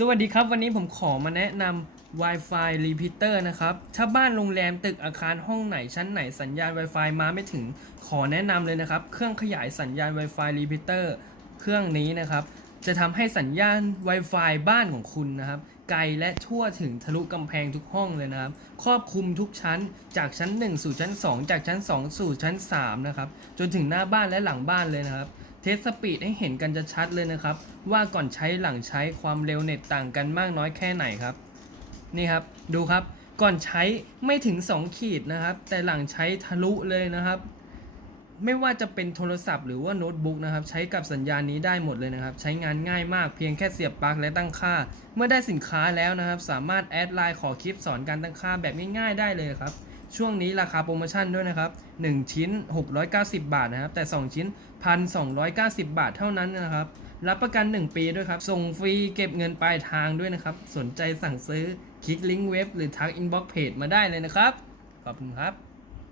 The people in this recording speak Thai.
สวัสดีครับ วันนี้ผมขอมาแนะนำ Wi-Fi Repeater นะครับ ถ้าบ้านโรงแรมตึกอาคารห้องไหนชั้นไหนสัญญาณ Wi-Fi มาไม่ถึง ขอแนะนำเลยนะครับ เครื่องขยายสัญญาณ Wi-Fi Repeater เครื่องนี้นะครับ จะทำให้สัญญาณ Wi-Fi บ้านของคุณนะครับ ไกลและทั่วถึงทะลุกำแพงทุกห้องเลยนะครับ ครอบคลุมทุกชั้นจากชั้น 1 สู่ชั้น 2 จากชั้น 2 สู่ชั้น3นะครับจนถึงหน้าบ้านและหลังบ้านเลยนะครับ ทสสปีดให้เห็นกันจะชัดเลยนะครับ ว่าก่อนใช้หลังใช้ความเร็วเน็ตต่างกันมากน้อยแค่ไหนครับ นี่ครับดูครับก่อนใช้ไม่ถึง 2 ขีดนะครับ แต่หลังใช้ทะลุเลยนะครับ ไม่ว่าจะเป็นโทรศัพท์หรือว่าโน้ตบุ๊กนะครับ ใช้กับสัญญาณนี้ได้หมดเลยนะครับ ใช้งานง่ายมากเพียงแค่เสียบปลั๊กและตั้งค่า เมื่อได้สินค้าแล้วนะครับ สามารถแอดไลน์ขอคลิปสอนการตั้งค่าแบบง่ายๆได้เลยครับ ช่วงนี้ราคาโปรโมชั่นด้วยนะครับ 1 ชิ้น 690 บาทนะครับ แต่ 2 ชิ้น 1,290 บาทเท่านั้นนะครับ รับประกัน 1 ปีด้วยครับ ส่งฟรีเก็บเงินปลายทางด้วยนะครับ สนใจสั่งซื้อคลิกลิงก์เว็บหรือทักอินบ็อกเพจมาได้เลยนะครับ ขอบคุณครับ